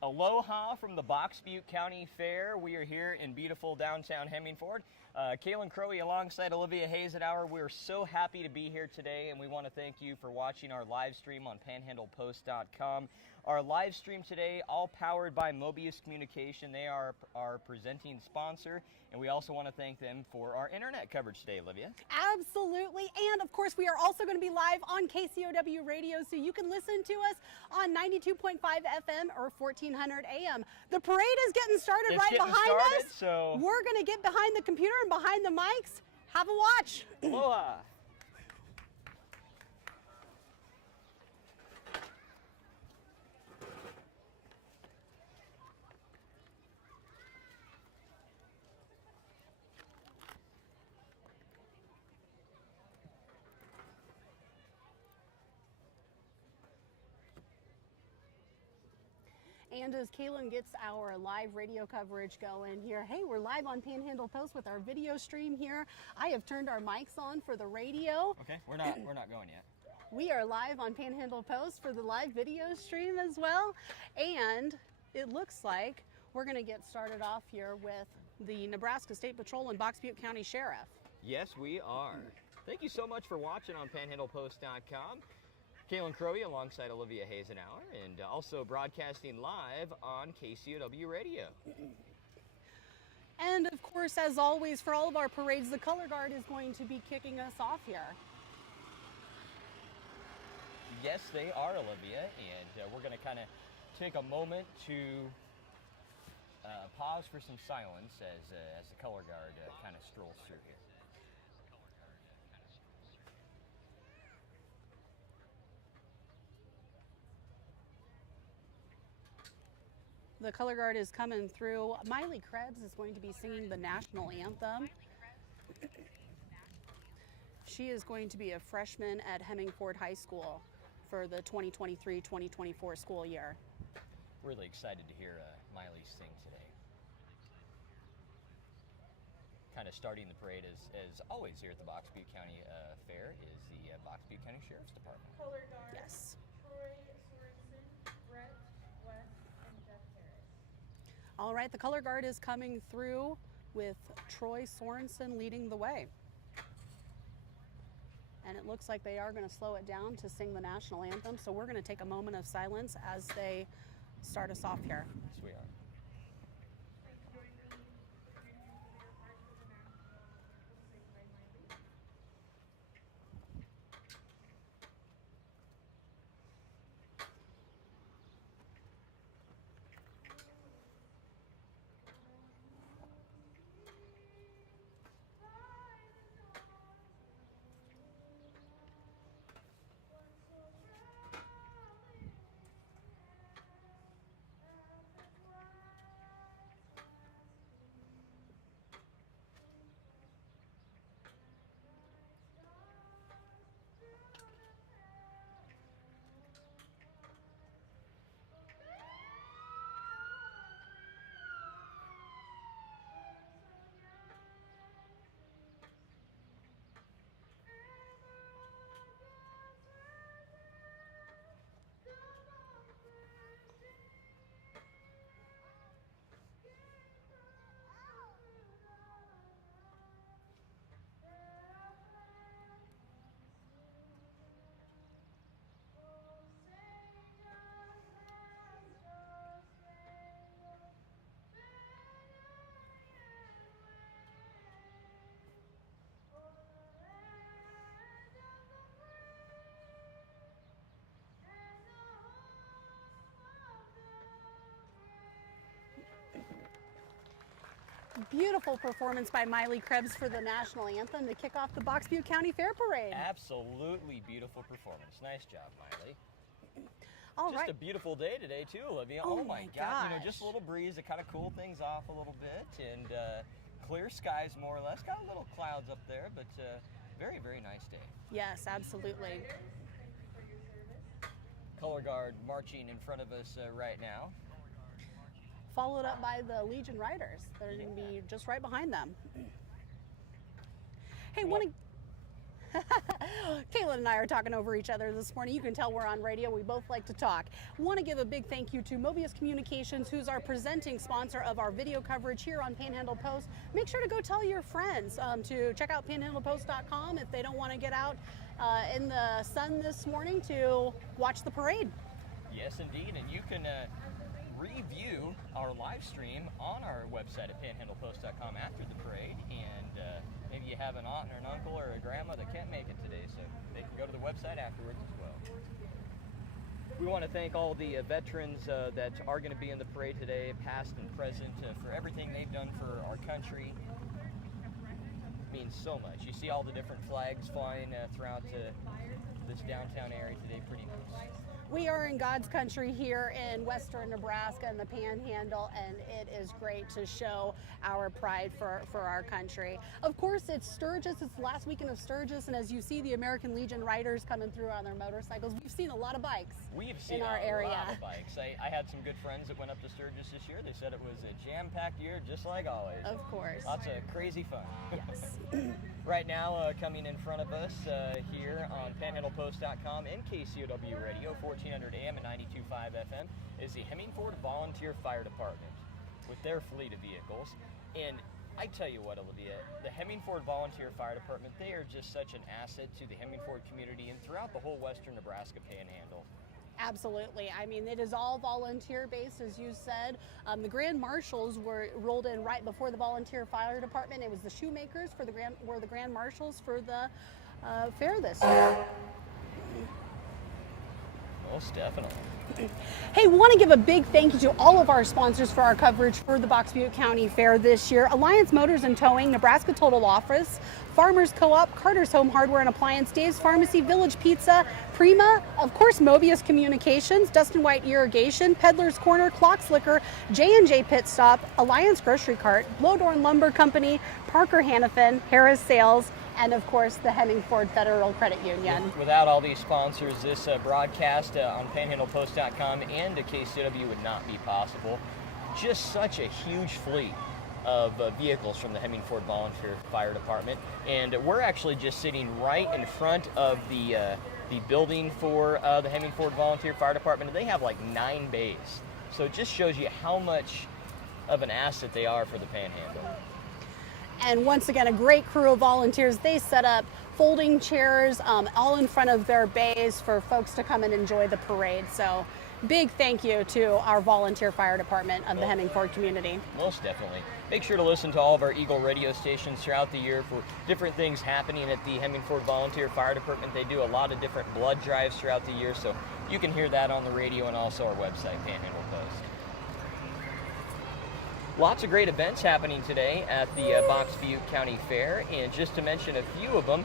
Aloha from the Butte County Fair. We are here in beautiful downtown Hemingford. Kaylin Crowey alongside Olivia Hazenauer. We're so happy to be here today, and we want to thank you for watching our live stream on panhandlepost.com. Our live stream today, all powered by Mobius Communication. They are our presenting sponsor, and we also want to thank them for our internet coverage today, Olivia. Absolutely, and of course we are also going to be live on KCOW Radio, so you can listen to us on 92.5 FM or 1400 AM. The parade is getting started behind us. So we're going to get behind the computer and behind the mics. Have a watch. Aloha. And as Kaylin gets our live radio coverage going here, hey, we're live on Panhandle Post with our video stream here. I have turned our mics on for the radio. Okay, we're not going yet. We are live on Panhandle Post for the live video stream as well. And it looks like we're going to get started off here with the Nebraska State Patrol and Butte County Sheriff. Yes, we are. Thank you so much for watching on panhandlepost.com. Kaylin Crowey alongside Olivia Hazenauer, and also broadcasting live on KCOW Radio. And of course, as always, for all of our parades, the Color Guard is going to be kicking us off here. Yes, they are, Olivia, and we're going to kind of take a moment to pause for some silence as the Color Guard kind of strolls through here. The Color Guard is coming through. Miley Krebs is going to be singing the national anthem. She is going to be a freshman at Hemingford High School for the 2023-2024 school year. Really excited to hear Miley sing today. Kind of starting the parade as always here at the Butte County Fair is the Butte County Sheriff's Department. Color Guard. Yes. Troy Sorensen, Brett West, and Jeff Harris. All right, the Color Guard is coming through with Troy Sorensen leading the way. And it looks like they are going to slow it down to sing the national anthem. So we're going to take a moment of silence as they start us off here. Yes, we are. Beautiful performance by Miley Krebs for the national anthem to kick off the Butte County Fair Parade. Absolutely beautiful performance. Nice job, Miley. All just right. a beautiful day today, too, Olivia. Oh my God. gosh. You know, just a little breeze to kind of cool things off a little bit. And clear skies, more or less. Got a little clouds up there, but very, very nice day. Yes, absolutely. Thank you for your service. Color Guard marching in front of us right now. Followed up by the Legion Riders. They're going to be just right behind them. Hey, Well- Caitlin and I are talking over each other this morning. You can tell we're on radio. We both like to talk. Want to give a big thank you to Mobius Communications, who's our presenting sponsor of our video coverage here on Panhandle Post. Make sure to go tell your friends to check out panhandlepost.com if they don't want to get out in the sun this morning to watch the parade. Yes, indeed, and you can review our live stream on our website at panhandlepost.com after the parade, and maybe you have an aunt or an uncle or a grandma that can't make it today, so they can go to the website afterwards as well. We want to thank all the veterans that are going to be in the parade today, past and present, for everything they've done for our country. It means so much. You see all the different flags flying throughout this downtown area today, pretty nice. We are in God's country here in western Nebraska and the Panhandle, and it is great to show our pride for our country. Of course, it's Sturgis. It's the last weekend of Sturgis, and as you see the American Legion riders coming through on their motorcycles, we've seen a lot of bikes in our area. Lot of bikes. I had some good friends that went up to Sturgis this year. They said it was a jam-packed year, just like always. Of course. Lots of crazy fun. Yes. Right now, coming in front of us here on panhandlepost.com and KCOW Radio, 1400 AM and 92.5 FM, is the Hemingford Volunteer Fire Department with their fleet of vehicles. And I tell you what, Olivia, the Hemingford Volunteer Fire Department, they are just such an asset to the Hemingford community and throughout the whole western Nebraska Panhandle. Absolutely. I mean, it is all volunteer-based, as you said. The Grand Marshals were rolled in right before the Volunteer Fire Department. It was the Shoemakers were the Grand Marshals for the fair this year. Most definitely. Hey, want to give a big thank you to all of our sponsors for our coverage for the Butte County Fair this year. Alliance Motors and Towing, Nebraska Total Office, Farmers Co-op, Carter's Home Hardware and Appliance, Dave's Pharmacy, Village Pizza, Prima, of course Mobius Communications, Dustin White Irrigation, Peddler's Corner, Clocks Liquor, J&J Pit Stop, Alliance Grocery Cart, Lodorn Lumber Company, Parker Hannafin, Harris Sales, and of course the Hemingford Federal Credit Union. Without all these sponsors, this broadcast on panhandlepost.com and KCOW would not be possible. Just such a huge fleet of vehicles from the Hemingford Volunteer Fire Department, and we're actually just sitting right in front of the building for the Hemingford Volunteer Fire Department, and they have like 9 bays. So it just shows you how much of an asset they are for the Panhandle. And once again, a great crew of volunteers. They set up folding chairs all in front of their bays for folks to come and enjoy the parade. So big thank you to our volunteer fire department of the Hemingford community. Most definitely. Make sure to listen to all of our Eagle radio stations throughout the year for different things happening at the Hemingford Volunteer Fire Department. They do a lot of different blood drives throughout the year, so you can hear that on the radio and also our website, Panhandle Post. Lots of great events happening today at the Butte County Fair, and just to mention a few of them,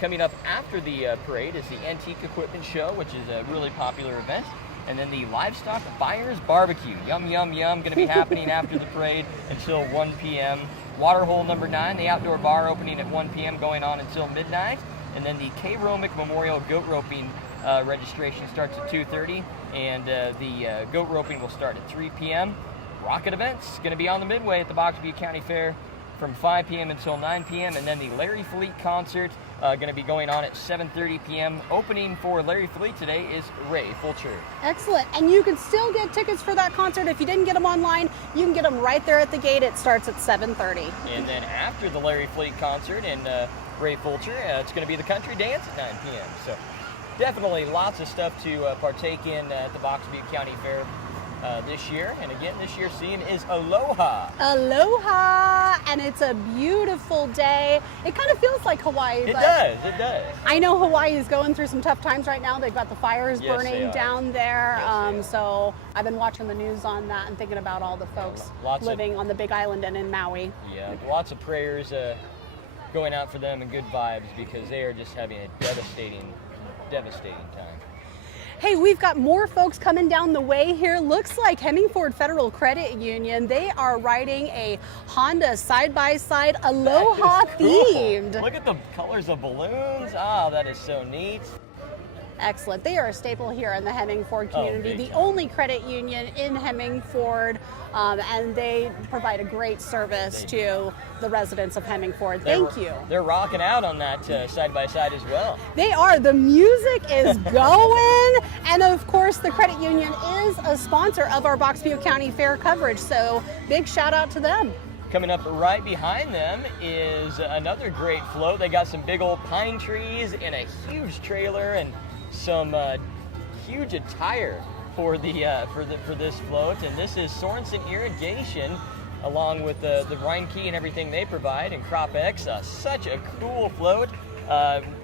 coming up after the parade is the Antique Equipment Show, which is a really popular event, and then the Livestock Buyers Barbecue. Yum, yum, yum, going to be happening after the parade until 1 p.m. Waterhole number 9, the outdoor bar opening at 1 p.m. going on until midnight, and then the K. Romick Memorial Goat Roping registration starts at 2:30, and the goat roping will start at 3 p.m. Rocket events going to be on the midway at the Butte County Fair from 5 p.m. until 9 p.m. And then the Larry Fleet concert going to be going on at 7:30 p.m. Opening for Larry Fleet today is Ray Fulcher. Excellent. And you can still get tickets for that concert. If you didn't get them online, you can get them right there at the gate. It starts at 7:30. And then after the Larry Fleet concert and Ray Fulcher, it's going to be the country dance at 9 p.m. So definitely lots of stuff to partake in at the Butte County Fair this year. And again, this year's theme is Aloha. Aloha! And it's a beautiful day. It kind of feels like Hawaii. It does. I know Hawaii is going through some tough times right now. They've got the fires burning down there. So I've been watching the news on that and thinking about all the folks living on the Big Island and in Maui. Yeah, lots of prayers going out for them and good vibes, because they are just having a devastating time. Hey, we've got more folks coming down the way here. Looks like Hemingford Federal Credit Union, they are riding a Honda side-by-side Aloha themed. Look at the colors of balloons. Ah, that is so neat. Excellent. They are a staple here in the Hemmingford community, big the time. only credit union in Hemmingford, and they provide a great service to the residents of Hemmingford. Thank you. They're rocking out on that side-by-side as well. They are. The music is going. And of course, the credit union is a sponsor of our Box Butte County Fair coverage. So big shout out to them. Coming up right behind them is another great float. They got some big old pine trees and a huge trailer and some huge attire for this float. And this is Sorensen Irrigation, along with the Reinke and everything they provide, and Crop X. Such a cool float.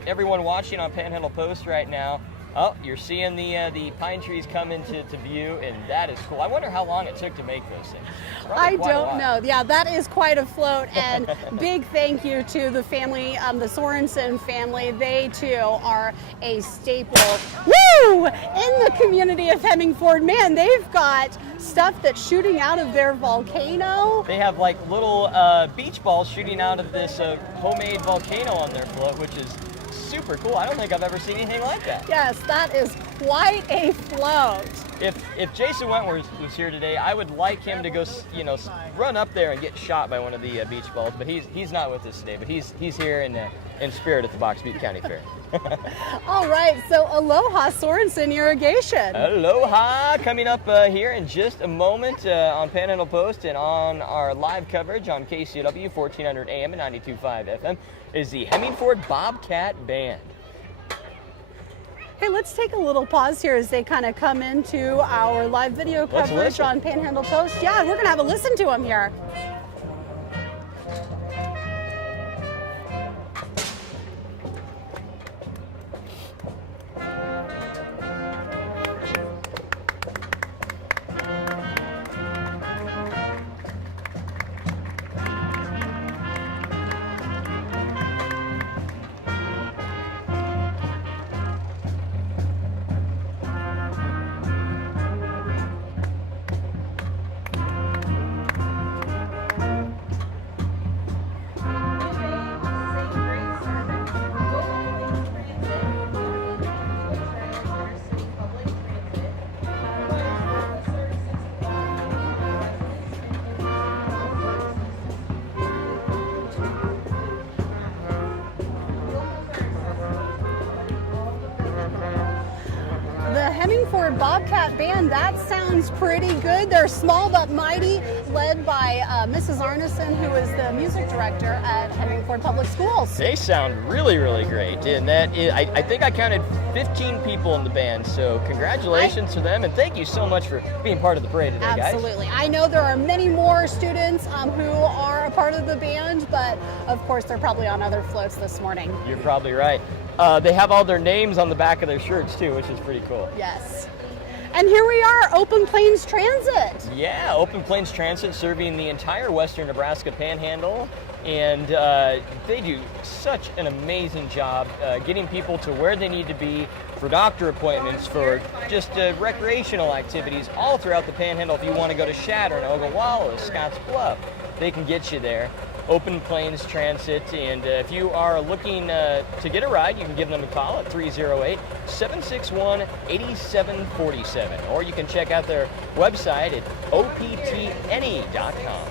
Everyone watching on Panhandle Post right now, oh, you're seeing the pine trees come into view, and that is cool. I wonder how long it took to make those things. I don't know. Yeah, that is quite a float, and big thank you to the family, the Sorensen family. They too are a staple, woo, in the community of Hemmingford. Man, they've got stuff that's shooting out of their volcano. They have like little beach balls shooting out of this homemade volcano on their float, which is super cool. I don't think I've ever seen anything like that. Yes, that is quite a float. If Jason Wentworth was here today, I would like him to go, run up there and get shot by one of the beach balls. But he's not with us today. But he's here in spirit at the Box Butte County Fair. All right, so aloha Sorensen Irrigation. Aloha, coming up here in just a moment on Panhandle Post and on our live coverage on KCOW 1400 AM and 92.5 FM is the Hemmingford Bobcat Band. Hey, let's take a little pause here as they kind of come into our live video Let's coverage listen. on Panhandle Post. Yeah, we're going to have a listen to them here. Hemmingford Bobcat Band, that sounds pretty good. They're small but mighty, led by Mrs. Arneson, who is the music director at Hemmingford Public Schools. They sound really, really great, and that is, I think I counted 15 people in the band, so congratulations to them, and thank you so much for being part of the parade today, guys. Absolutely. I know there are many more students who are a part of the band, but of course they're probably on other floats this morning. You're probably right. They have all their names on the back of their shirts too, which is pretty cool. Yes. And here we are, Open Plains Transit. Yeah, Open Plains Transit serving the entire western Nebraska Panhandle, and they do such an amazing job getting people to where they need to be for doctor appointments, for just recreational activities all throughout the Panhandle. If you want to go to Shattern, Ogallala, Scotts Bluff, they can get you there. Open Plains Transit, and if you are looking to get a ride, you can give them a call at 308-761-8747, or you can check out their website at optne.com.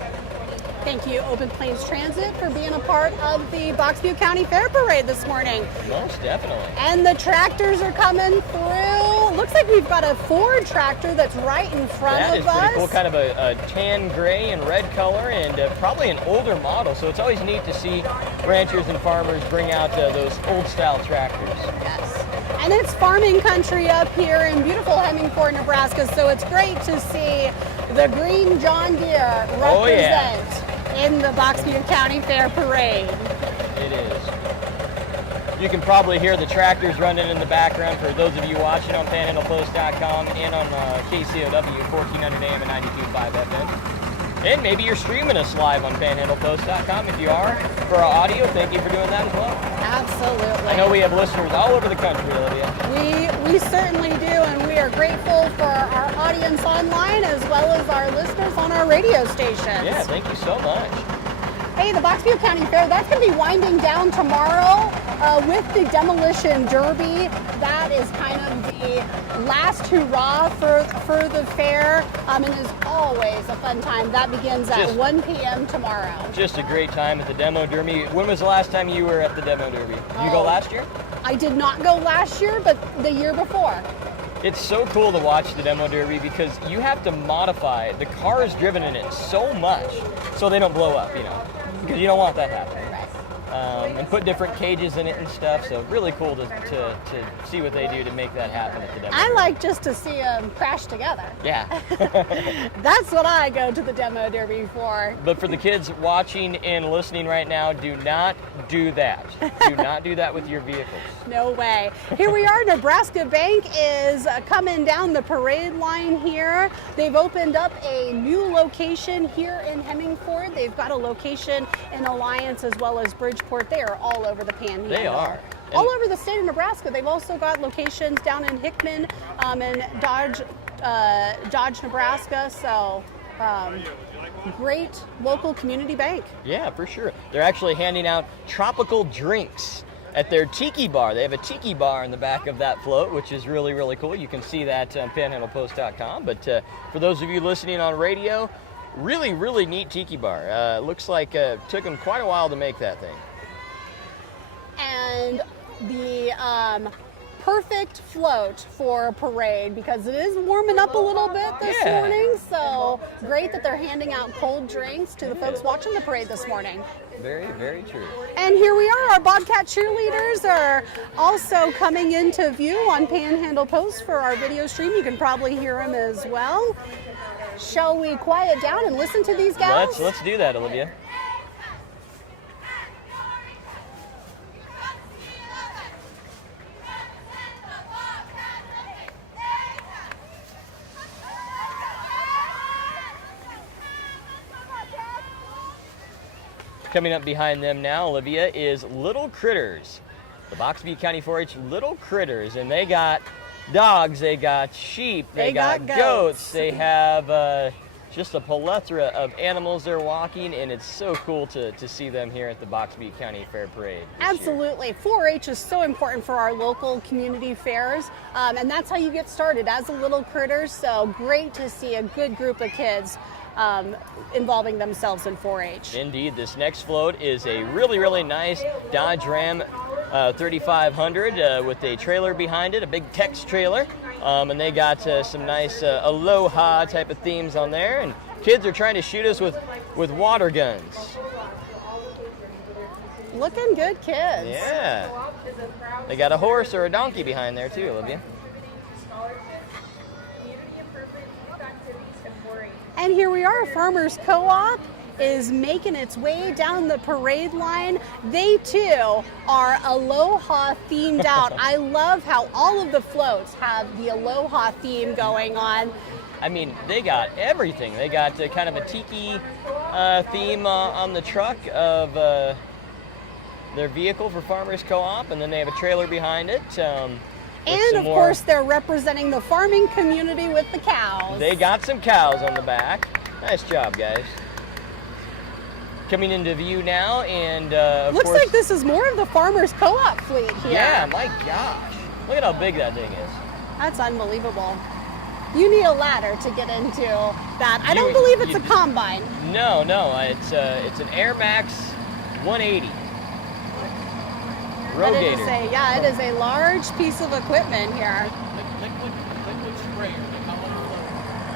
Thank you, Open Plains Transit, for being a part of the Box Butte County Fair Parade this morning. Most definitely. And the tractors are coming through. Looks like we've got a Ford tractor that's right in front That of is us. pretty cool, kind of a tan, gray, and red color, and probably an older model, so it's always neat to see ranchers and farmers bring out those old-style tractors. Yes. And it's farming country up here in beautiful Hemmingford, Nebraska, so it's great to see the green John Deere represent in the Box Butte County Fair Parade. It is. You can probably hear the tractors running in the background for those of you watching on PanhandlePost.com and on KCOW 1400 AM and 92.5 FM. And maybe you're streaming us live on PanhandlePost.com. If you are, for our audio, thank you for doing that as well. Absolutely. I know we have listeners all over the country, Olivia. We certainly do, and we are grateful for our audience online as well as our listeners on our radio stations. Yeah, thank you so much. Hey, the Butte County Fair, that's going to be winding down tomorrow with the Demolition Derby. That is kind of the last hurrah for the fair, and is always a fun time. That begins at 1 p.m. tomorrow. Just a great time at the Demo Derby. When was the last time you were at the Demo Derby? Did you go last year? I did not go last year, but the year before. It's so cool to watch the Demo Derby because you have to modify the cars driven in it so much so they don't blow up, because you don't want that happening. And put different cages in it and stuff, so really cool to see what they do to make that happen at the Demo I Derby. like just to see them crash together. Yeah. That's what I go to the Demo Derby for. But for the kids watching and listening right now, do not do that. Do not do that with your vehicles. No way. Here we are. Nebraska Bank is coming down the parade line here. They've opened up a new location here in Hemingford. They've got a location in Alliance as well as Bridgeport. They are all over the Panhandle. They are. All over the state of Nebraska. They've also got locations down in Hickman and Dodge, Nebraska. So great local community bank. Yeah, for sure. They're actually handing out tropical drinks at their tiki bar. They have a tiki bar in the back of that float, which is really, really cool. You can see that on panhandlepost.com. But for those of you listening on radio, really, really neat tiki bar. Looks like it took them quite a while to make that thing. And the perfect float for a parade because it is warming up a little bit this morning. So great that they're handing out cold drinks to the folks watching the parade this morning. Very, very true. And here we are. Our Bobcat cheerleaders are also coming into view on Panhandle Post for our video stream. You can probably hear them as well. Shall we quiet down and listen to these gals? Let's do that, Olivia. Coming up behind them now, Olivia, is Little Critters. The Butte County 4-H Little Critters, and they got dogs, they got sheep, they got goats, they have just a plethora of animals they're walking, and it's so cool to see them here at the Butte County Fair Parade this Absolutely. 4-H is so important for our local community fairs, and that's how you get started as a Little Critters, so great to see a good group of kids involving themselves in 4-H. Indeed. This next float is a really, really nice Dodge Ram 3500 with a trailer behind it, a big Tex trailer, and they got some nice Aloha type of themes on there, and kids are trying to shoot us with water guns. Looking good, kids. Yeah. They got a horse or a donkey behind there too, Olivia. And here we are, Farmers Co-op is making its way down the parade line. They too are Aloha themed out. I love how all of the floats have the Aloha theme going on. I mean, they got everything. They got kind of a tiki theme on the truck of their vehicle for Farmers Co-op, and then they have a trailer behind it. And of course, they're representing the farming community with the cows. They got some cows on the back. Nice job, guys. Coming into view now, and of Looks course, like this is more of the Farmers Co-op fleet here. Yeah, my gosh. Look at how big that thing is. That's unbelievable. You need a ladder to get into that. I don't believe it's a combine. No, it's an Air Max 180. Rogator. It is a large piece of equipment here.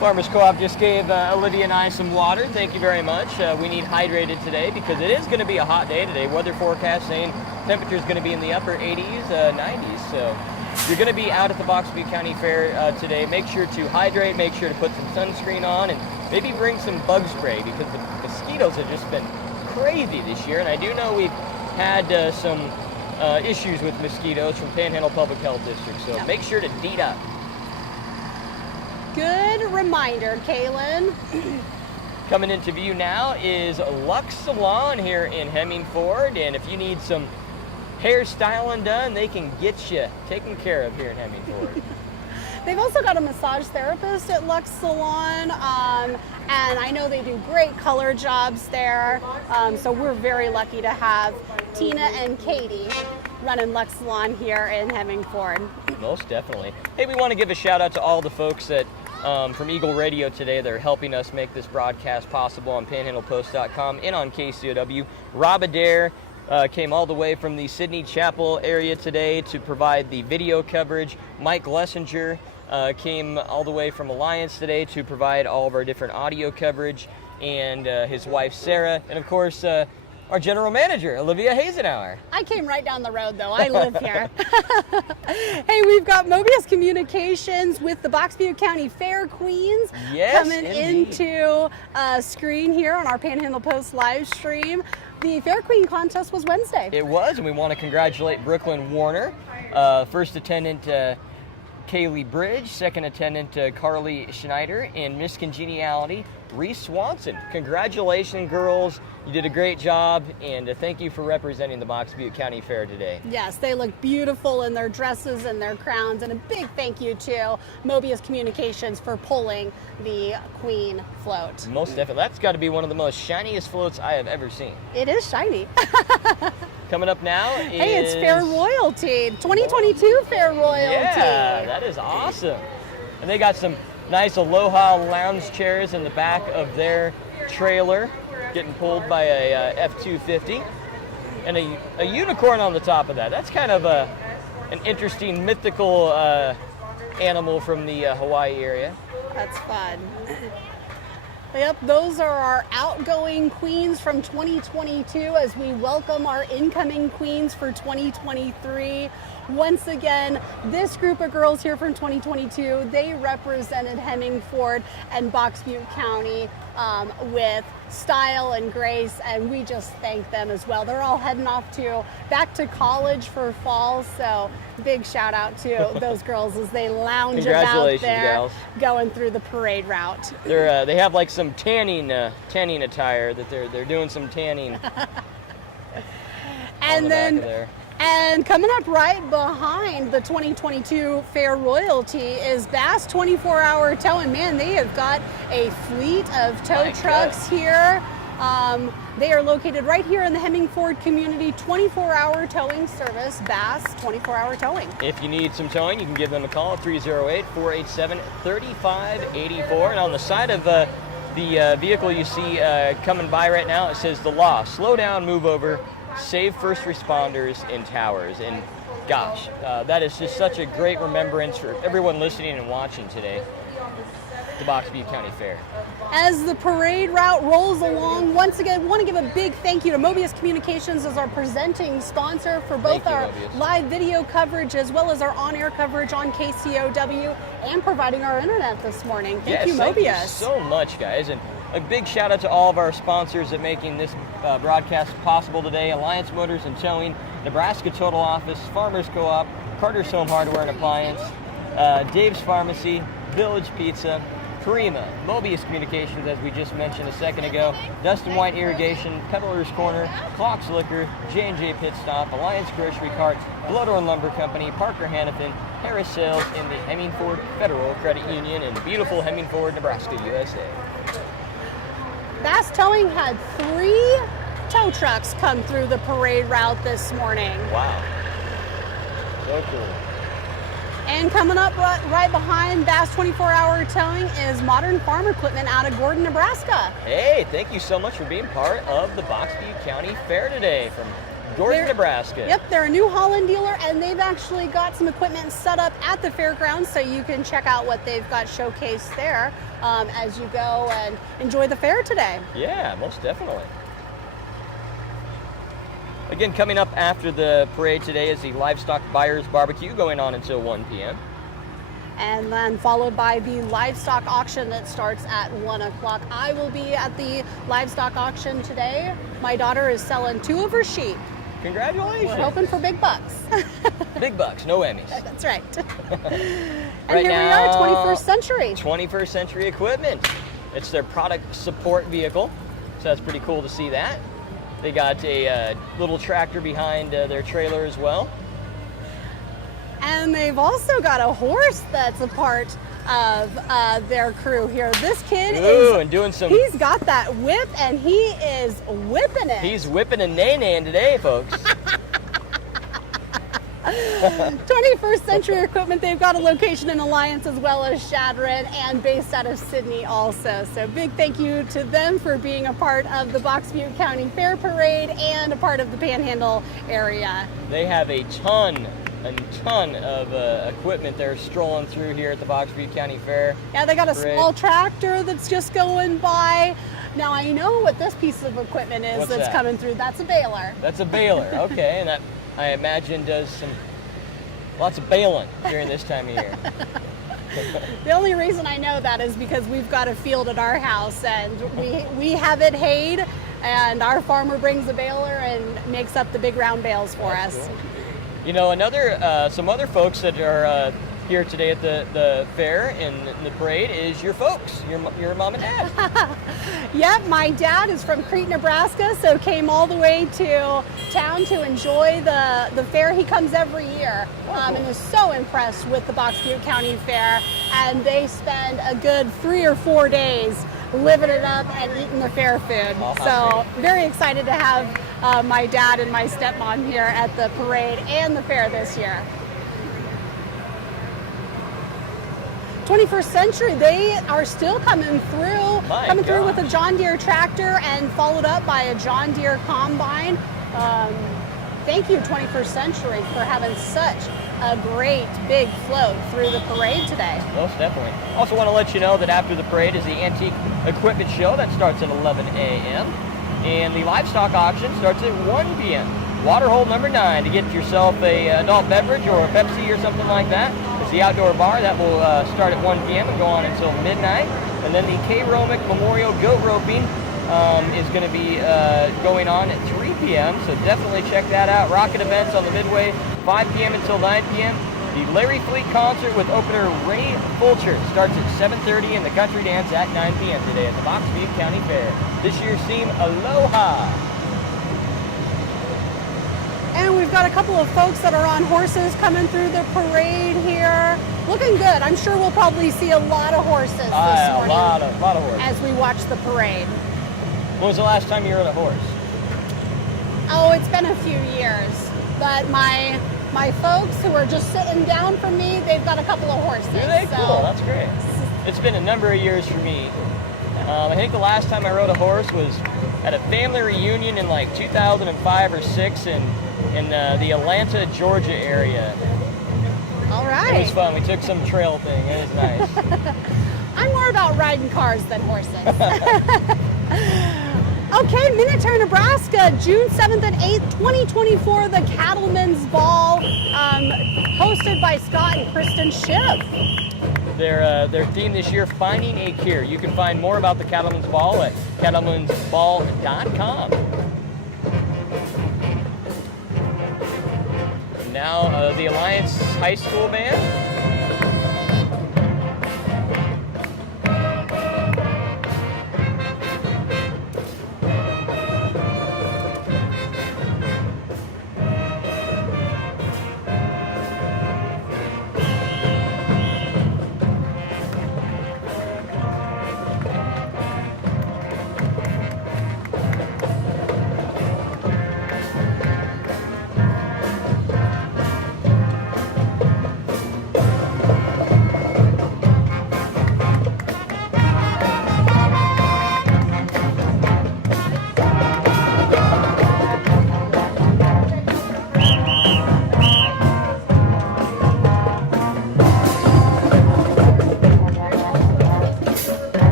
Farmers Co-op just gave Olivia and I some water. Thank you very much. We need hydrated today because it is going to be a hot day today. Weather forecast saying temperature is going to be in the upper 80s, 90s. So if you're going to be out at the Butte County Fair today, make sure to hydrate, make sure to put some sunscreen on, and maybe bring some bug spray because the mosquitoes have just been crazy this year. And I do know we've had some issues with mosquitoes from Panhandle Public Health District, so make sure to deed up. Good reminder, Kaylin. Coming into view now is Lux Salon here in Hemingford, and if you need some hairstyling done, they can get you taken care of here in Hemingford. They've also got a massage therapist at Lux Salon, and I know they do great color jobs there. So we're very lucky to have Tina and Katie running Lux Salon here in Hemmingford. Most definitely. Hey, we want to give a shout out to all the folks that from Eagle Radio today that are helping us make this broadcast possible on panhandlepost.com and on KCOW. Rob Adair came all the way from the Sydney Chapel area today to provide the video coverage. Mike Lessinger came all the way from Alliance today to provide all of our different audio coverage, and his wife Sarah, and of course our general manager, Olivia Hazenauer. I came right down the road, though. I live here. Hey, we've got Mobius Communications with the Box Butte County Fair Queens coming into a screen here on our Panhandle Post live stream. The Fair Queen contest was Wednesday. It was, and we want to congratulate Brooklyn Warner, first attendant Kaylee Bridge, second attendant Carly Schneider, and Miss Congeniality, Reese Swanson. Congratulations, girls. You did a great job, and thank you for representing the Box Butte County Fair today. Yes, they look beautiful in their dresses and their crowns, and a big thank you to Mobius Communications for pulling the Queen float. Most definitely. That's got to be one of the most shiniest floats I have ever seen. It is shiny. Coming up now is... Hey, it's Fair Royalty, 2022 Fair Royalty. Yeah, that is awesome. And they got some nice Aloha lounge chairs in the back of their trailer, getting pulled by a F-250, and a unicorn on the top of that. That's kind of an interesting mythical animal from the Hawaii area. That's fun. Yep, those are our outgoing queens from 2022 as we welcome our incoming queens for 2023. Once again, this group of girls here from 2022, they represented Hemmingford and Box Butte County with style and grace, and we just thank them as well. They're all heading off back to college for fall, so big shout out to those girls as they lounge about there, gals. Going through the parade route. They have like some tanning attire that they're doing some tanning. And then. And coming up right behind the 2022 Fair Royalty is Bass 24-Hour Towing. Man, they have got a fleet of tow trucks here. They are located right here in the Hemmingford community, 24-hour towing service, Bass 24-Hour Towing. If you need some towing, you can give them a call at 308-487-3584. And on the side of the vehicle you see coming by right now, it says the law. Slow down, move over. Save first responders in towers. And gosh, that is just such a great remembrance for everyone listening and watching today, the Box Butte County Fair. As the parade route rolls along, once again, want to give a big thank you to Mobius Communications as our presenting sponsor for both our live video coverage as well as our on-air coverage on KCOW and providing our internet this morning. Thank you, Mobius. Thank you so much, guys. And a big shout out to all of our sponsors at making this broadcast possible today. Alliance Motors and Towing, Nebraska Total Office, Farmers Co-op, Carter's Home Hardware and Appliance, Dave's Pharmacy, Village Pizza, Prima, Mobius Communications, as we just mentioned a second ago, Dustin White Irrigation, Peddler's Corner, Clocks Liquor, J&J Pit Stop, Alliance Grocery Cart, Bloodhorn Lumber Company, Parker Hannafin, Harris Sales, and the Hemmingford Federal Credit Union in beautiful Hemmingford, Nebraska, USA. Bass Towing had 3 tow trucks come through the parade route this morning. Wow. So cool. And coming up right behind Bass 24-Hour Towing is Modern Farm Equipment out of Gordon, Nebraska. Hey, thank you so much for being part of the Box Butte County Fair today from Gordon, Nebraska. Yep, they're a New Holland dealer, and they've actually got some equipment set up at the fairgrounds, so you can check out what they've got showcased there as you go and enjoy the fair today. Yeah, most definitely. Again, coming up after the parade today is the Livestock Buyers Barbecue going on until 1 p.m. And then followed by the livestock auction that starts at 1 o'clock. I will be at the livestock auction today. My daughter is selling 2 of her sheep. Congratulations. We're hoping for big bucks. Big bucks, no Emmys. That's right. And right here now, we are, 21st century. 21st Century Equipment. It's their product support vehicle, so that's pretty cool to see that. They got a little tractor behind their trailer as well. And they've also got a horse that's a part of their crew here. This kid and doing some. He's got that whip, and he is whipping it. He's whipping a nay-nay today, folks. 21st Century Equipment, they've got a location in Alliance as well as Shadron, and based out of Sydney also. So big thank you to them for being a part of the Box Butte County Fair Parade and a part of the Panhandle area. They have a ton of equipment they're strolling through here at the Box Butte County Fair. Yeah, they got a Parade. small tractor that's just going by. Now I know what this piece of equipment is What's that's that? coming through. That's a baler. That's a baler, okay, and that I imagine does lots of baling during this time of year. The only reason I know that is because we've got a field at our house, and we have it hayed, and our farmer brings a baler and makes up the big round bales for us. Cool. You know, some other folks that are here today at the fair and the parade is your folks, your mom and dad. Yep, my dad is from Crete, Nebraska, so came all the way to town to enjoy the fair. He comes every year and is so impressed with the Box Butte County Fair, and they spend a good 3 or 4 days living it up and eating the fair food. So very excited to have my dad and my stepmom here at the parade and the fair this year. 21st Century, they are still coming through with a John Deere tractor and followed up by a John Deere combine. Thank you, 21st Century, for having such a great big float through the parade today. Most definitely. Also want to let you know that after the parade is the Antique Equipment Show. That starts at 11 a.m. And the livestock auction starts at 1 p.m. Waterhole number 9 to get yourself a adult beverage or a Pepsi or something like that. It's the outdoor bar that will start at 1 p.m. and go on until midnight. And then the K-Romic Memorial Goat Roping is going to be going on at 3 p.m. So definitely check that out. Rocket events on the Midway, 5 p.m. until 9 p.m. The Larry Fleet concert with opener Ray Fulcher starts at 7:30 and the country dance at 9 p.m. today at the Box Butte County Fair. This year's theme, Aloha. And we've got a couple of folks that are on horses coming through the parade here. Looking good. I'm sure we'll probably see a lot of horses this morning. A lot of horses. As we watch the parade. When was the last time you rode a horse? Oh, it's been a few years. But my folks who are just sitting down from me, they've got a couple of horses. Do they? Cool, that's great. It's been a number of years for me. I think the last time I rode a horse was at a family reunion in like 2005 or 6 in the Atlanta, Georgia area. All right. It was fun. We took some trail thing. It was nice. I'm more about riding cars than horses. Okay, Minnetonka, Nebraska, June 7th and 8th, 2024, the Cattlemen's Ball, hosted by Scott and Kristen Schiff. Their theme this year, Finding a Cure. You can find more about the Cattlemen's Ball at cattlemensball.com. Now, the Alliance High School Band.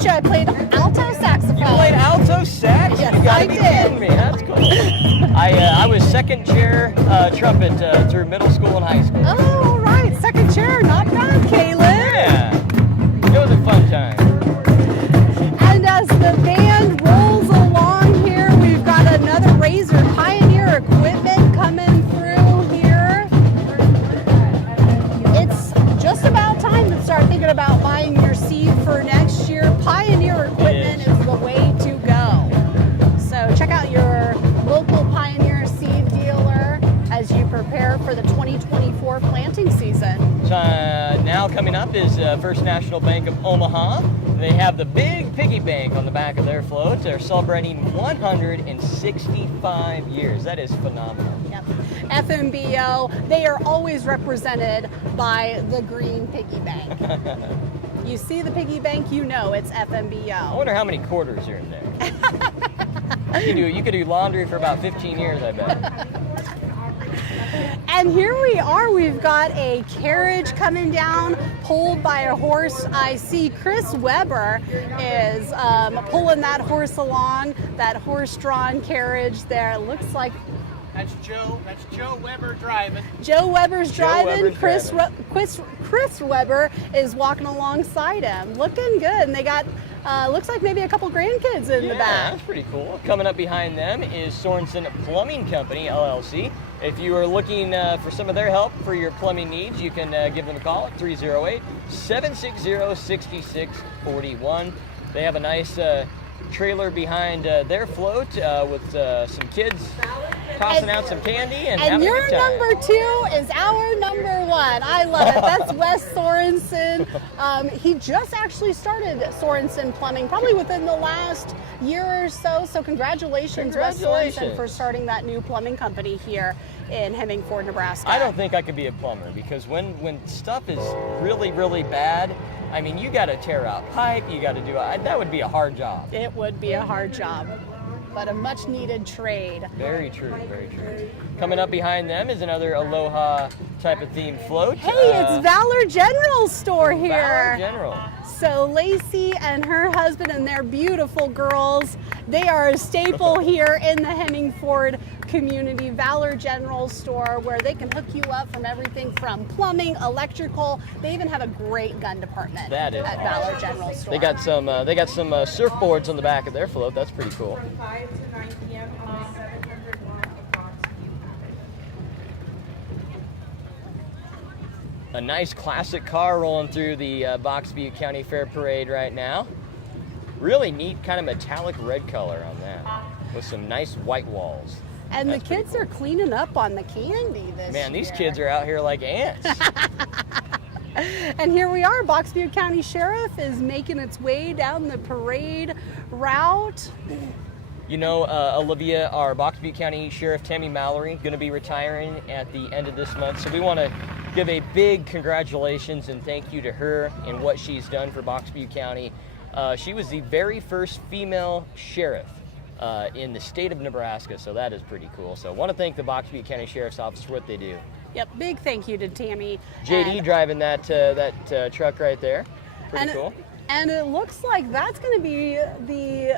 taught you. I played alto saxophone. You played alto sax? Yes, You gotta I be did. kidding me. That's cool. I was second chair trumpet through middle school and high school. Oh, all right. Second chair. Not bad, Kaylin. Yeah. It was a fun time. And as the band rolls along here, we've got another Razor Pioneer equipment coming through here. It's just about time to start thinking about buying your seed for next year. Pioneer equipment is the way to go. So check out your local Pioneer seed dealer as you prepare for the 2024 planting season. Now coming up is First National Bank of Omaha. They have the big piggy bank on the back of their float. They're celebrating 165 years. That is phenomenal. Yep. FMBO, they are always represented by the green piggy bank. You see the piggy bank, you know it's I FMBO. wonder how many quarters are in there. You could do laundry for about 15 years, I bet. And here we are, we've got a carriage coming down, pulled by a horse. I see Chris Weber is pulling that horse along, that horse-drawn carriage there. It looks like That's Joe Weber driving. Joe Weber's driving. Weber's Chris Weber is walking alongside him. Looking good. And they got, looks like maybe a couple grandkids in the back. That's pretty cool. Coming up behind them is Sorensen Plumbing Company, LLC. If you are looking for some of their help for your plumbing needs, you can give them a call at 308-760-6641. They have a nice trailer behind their float with some kids tossing out some candy and having a your good time. number 2 is our number 1. I love it. That's Wes Sorensen. He just actually started Sorensen Plumbing, probably within the last year or so. So congratulations, Wes Sorensen, for starting that new plumbing company here in Hemingford, Nebraska. I don't think I could be a plumber because when stuff is really, really bad, I mean, you got to tear out pipe, you got to do that would be a hard job. It would be a hard job, but a much needed trade. Very true, very true. Coming up behind them is another Aloha type of themed float. Hey, it's Valor General store here. Valor General. So Lacey and her husband and their beautiful girls, they are a staple here in the Hemingford community. Valor General store, where they can hook you up from everything from plumbing, electrical. They even have a great gun department That is at awesome. Valor General store. They got some surfboards on the back of their float. That's pretty cool. 5 to 9 p.m. on 700 watt of box view. A nice classic car rolling through the Box Butte County Fair Parade right now. Really neat kind of metallic red color on that with some nice white walls. And That's the pretty kids cool. are cleaning up on the candy this Man, these year. kids are out here like ants. And here we are, Box Butte County Sheriff is making its way down the parade route. You know, Olivia, our Box Butte County Sheriff Tammy Mallory, going to be retiring at the end of this month. So we want to give a big congratulations and thank you to her and what she's done for Box Butte County. She was the very first female sheriff in the state of Nebraska, so that is pretty cool. So I want to thank the Box Butte County Sheriff's Office for what they do. Yep, big thank you to Tammy. JD And- driving that truck right there. Pretty cool. And it looks like that's going to be they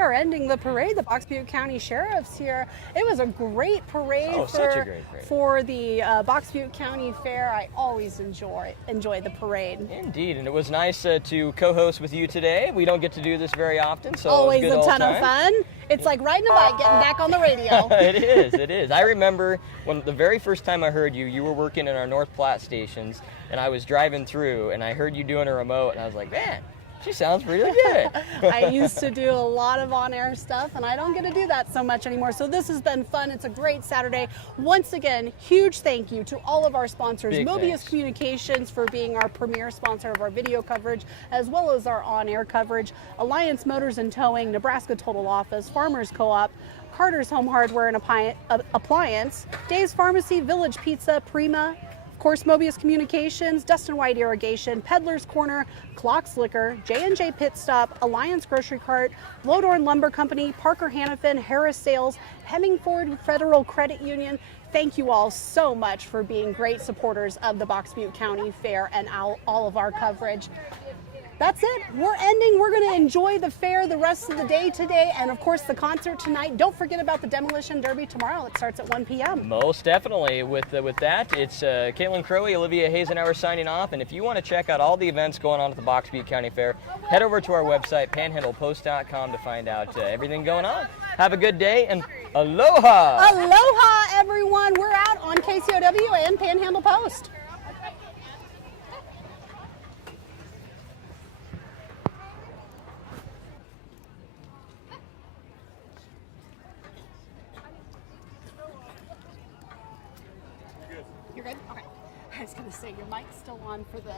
are ending the parade, the Box Butte County Sheriffs here. It was a great parade Oh, such a great parade. for the Box Butte County Fair. I always enjoy the parade. Indeed, and it was nice to co-host with you today. We don't get to do this very often, so Always it was a good ton old of time. fun. It's like riding a bike, getting back on the radio. It is. I remember when the very first time I heard you, you were working in our North Platte stations, and I was driving through, and I heard you doing a remote, and I was like, man, she sounds really good. I used to do a lot of on-air stuff, and I don't get to do that so much anymore. So this has been fun. It's a great Saturday. Once again, huge thank you to all of our sponsors. Big Mobius thanks. Communications for being our premier sponsor of our video coverage, as well as our on-air coverage. Alliance Motors and Towing, Nebraska Total Office, Farmers Co-op, Carter's Home Hardware and Appliance, Dave's Pharmacy, Village Pizza, Prima, of course, Mobius Communications, Dustin White Irrigation, Peddler's Corner, Clocks Liquor, J&J Pit Stop, Alliance Grocery Cart, Lodorn Lumber Company, Parker Hannafin, Harris Sales, Hemingford Federal Credit Union. Thank you all so much for being great supporters of the Box Butte County Fair and all of our coverage. That's it. We're ending. We're going to enjoy the fair the rest of the day today, and of course the concert tonight. Don't forget about the Demolition Derby tomorrow. It starts at 1 p.m. Most definitely. With that, it's Caitlin Crowley, Olivia Hazenauer signing off. And if you want to check out all the events going on at the Box Butte County Fair, head over to our website, panhandlepost.com, to find out everything going on. Have a good day, and aloha! Aloha, everyone. We're out on KCOW and Panhandle Post. You're good? Okay. I was going to say, your mic's still on for the